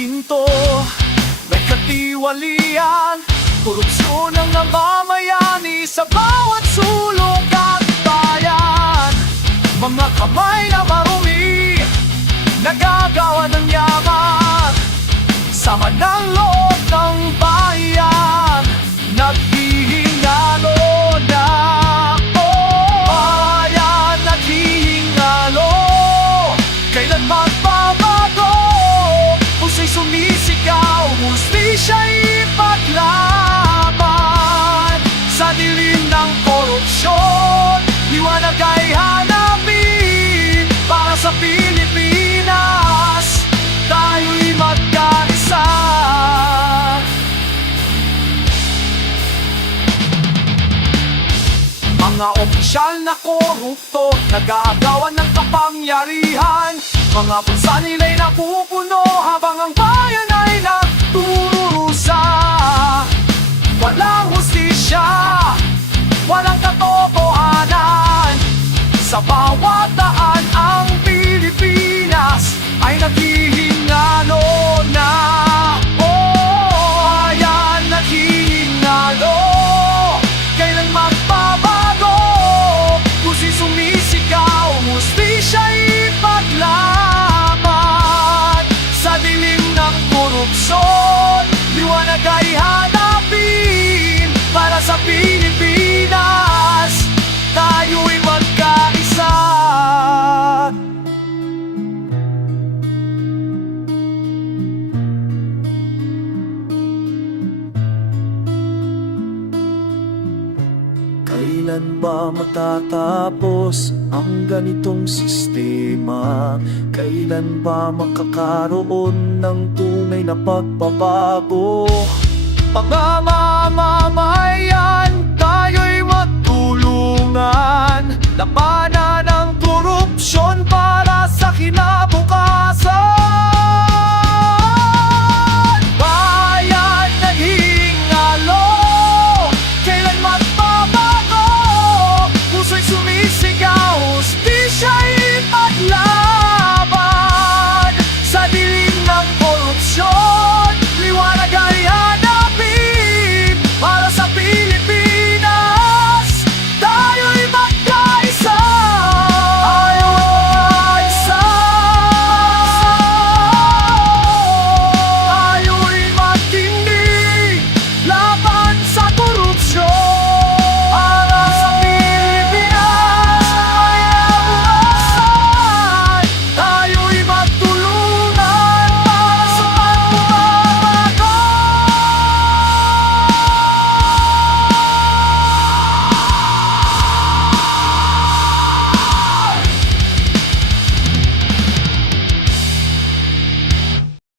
ginto, may katiwalian, korupsyon ang namamayani sa bawat sulok at bayan. Mga kamay na marumi, nagagawa ng yaman, sama ng loob ng bayan, naghihingalo na. Oh, bayan, naghihingalo, kailan magbabago? Pusa'y sumisigaw, hustisya'y ipaglaban. Sa dilim ng korupsyon, liwanag ay hanapin. Para sa Pilipinas, tayo'y magkaisa. Mga opisyal na korupto, nag-aagawan ng kapangyarihan. Mga bulsa nila'y napupuno, habang ang bayan ay nagturusa. Walang hustisya, walang katotohanan. Sa bawat daan ang Pilipinas ay naghihingalo na. Oh, ayan, naghihingalo, kailan magbabago? Pusa'y sumisigaw, hustisya'y ipaglaban. Sa dilim ng korupsyon, liwanag ay hanapin. Para sa Pilipinas, tayo'y magkaisa. Kailan ba matatapos ang ganitong sistema? Kailan ba makakaroon ng tunay na pagbabago? Mga mamamay